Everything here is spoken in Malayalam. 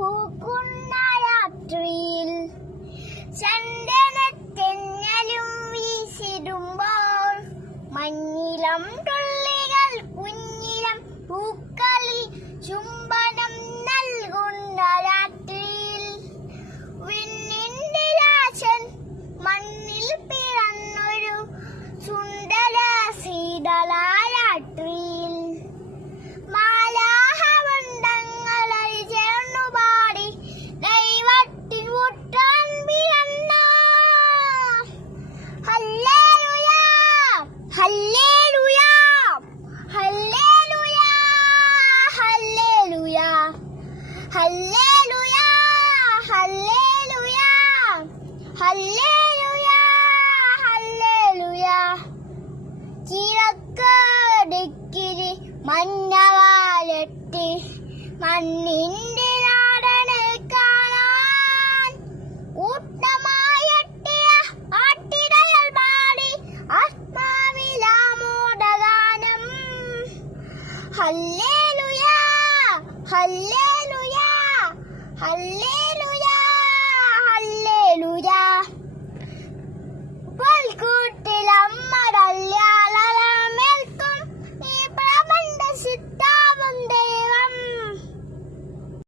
പൂക്കുന്ന രാത്രിയിൽ ചന്ദനത്തെന്നലും വീശിടുമ്പോൾ മഞ്ഞിളം തുള്ളികൾ കുഞ്ഞിളം പൂക്കളിൽ ചുംബനം നൽകുന്ന രാത്രിയിൽ വിണ്ണിന്റെ രാജൻ മണ്ണിൽ പിറന്നൊരു സുന്ദര ശീതള രാത്രിയിൽ മാലാഹവൃന്ദങ്ങളായി ചേർന്നുപാടി ദൈവത്തിൻ പുത്രൻ പിറന്ന ഹല്ലേലൂയ ഹല്ലേലൂയ ഹല്ലേലൂയ ഹല്ലേലൂയ ഹല്ലേലൂയ ഹല്ലേലൂയ ഹല്ലേലൂയ ഹല്ലേലൂയ ചിറക്കടിക്കിരി മഞ്ഞവാലെത്തി മണ്ണിന്റെ നാടനെ കാണാൻ കൂട്ടമായെത്തിയ ആട്ടിടയൽ പാടി ആത്മാവിലാമോദഗാനം ഹല്ലേലൂയ ഹല്ലേലൂയ ഹല്ലേലൂയ ഹല്ലേലൂയ